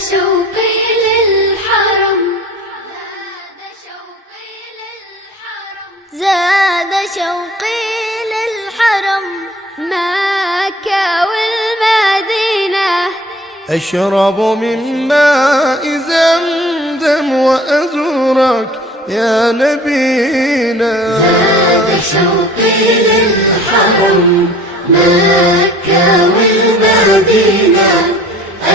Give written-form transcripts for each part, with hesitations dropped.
شوقي للحرم، زاد شوقي للحرم، مكة والمدينة. أشرب من ماء زمزم وأزورك يا نبينا. زاد شوقي للحرم، مكة والمدينة.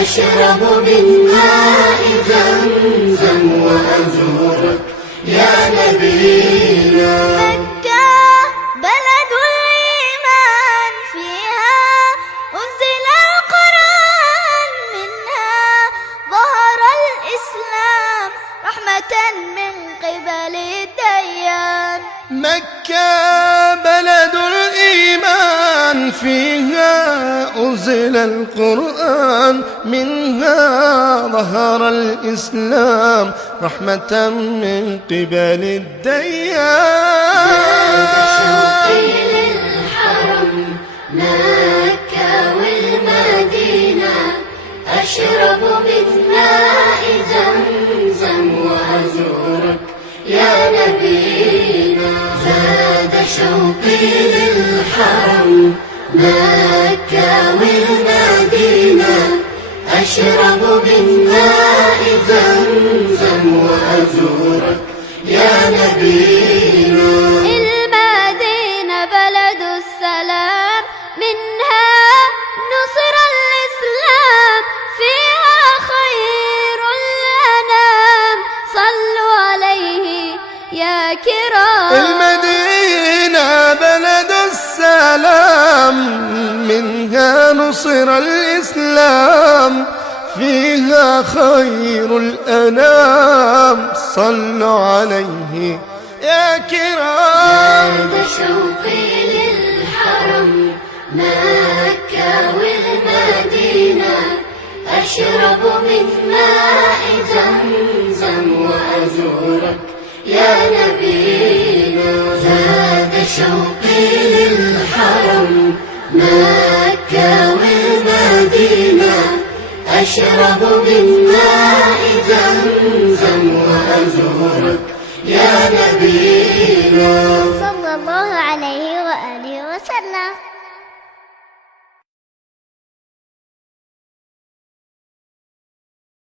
أشرب من ماء زمزم وأزورك يا نبينا. مكة بلد الإيمان، فيها أنزل القرآن، منها ظهر الإسلام رحمة من قبل الديان. مكة بلد الإيمان، فيها أنزل القرآن، منها ظهر الإسلام رحمة من قبل الديان. زاد شوقي للحرم، مكة والمدينة. أشرب من ماء زمزم وأزورك يا نبينا. زاد شوقي للحرم، مكة والمدينة. أشرب من ماء زمزم وأزورك يا نبينا. المدينة بلد السلام، منها نصر الإسلام، فيها خير الأنام، صلوا عليه يا كرام. المدينة بلد السلام، منها نصر الإسلام، فيها خير الأنام، صلوا عليه يا كرام. زاد شوقي للحرم، مكة والمدينة. أشرب من ماء زمزم وأزورك يا نبينا. زاد شوقي للحرم، مكة والمدينة. أشرب من ماء زمزم وأزورك يا نبينا. صلى الله عليه وآله وسلم.